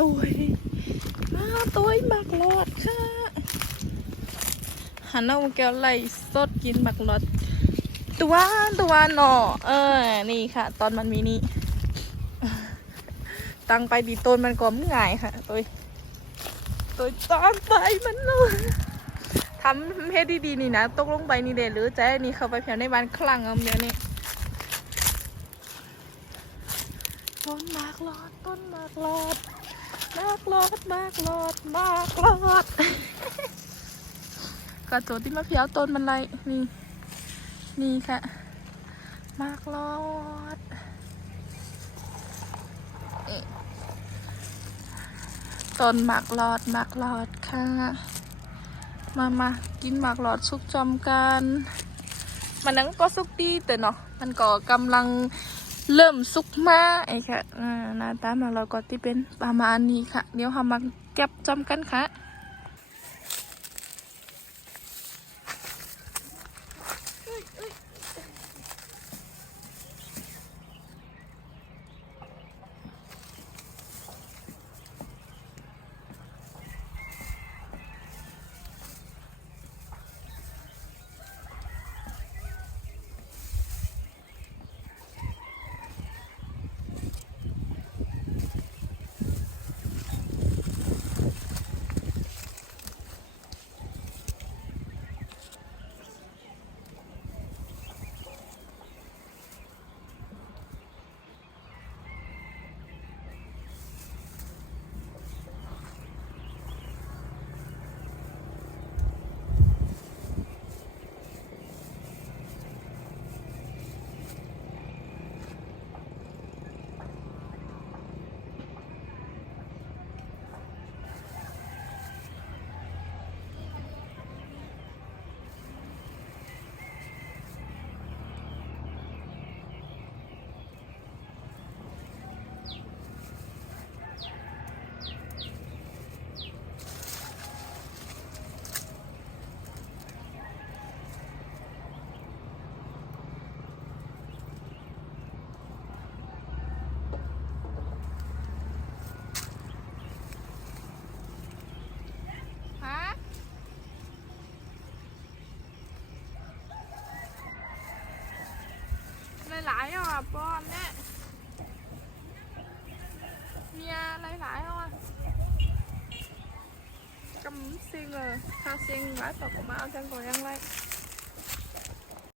ตัวมาตัวหมักหลอดค่ะหันเอาแก้วไหลสดกินหมักหลอด ตัวตัวหนอเออ นี่ค่ะ ตอนมันมีนี่ ตั้งไปดีต้นมันก็ง่ายค่ะตัวตัวตอนไปมันเลยทำเพศดีๆนี่นะตกลงไปนี่เด็ดหรือจะให้นี่เข้าไปเพียงในบ้านคลั่งเอาเดียวนี่ต้นหมากหลอดต้นหมากหลอด มากลอดมากลอดมากลอดกระโจนที่มะเพียวต้นมันไรนี่ นี่ค่ะ มากลอดต้นหมากหลอดหมากหลอดค่ะ มามากินหมากหลอดสุกจอมกัน มันนั้นก็สุกดีแต่เนาะมันก็กำลัง เริ่มสุกมาไอ้ค่ะหน้าตาของเราก็ที่เป็นประมาณนี้ค่ะ เดี๋ยวเรามาเก็บจอมกันค่ะ ฮะ หลายๆอะป้อนเนี่ยเมียหลายๆอ่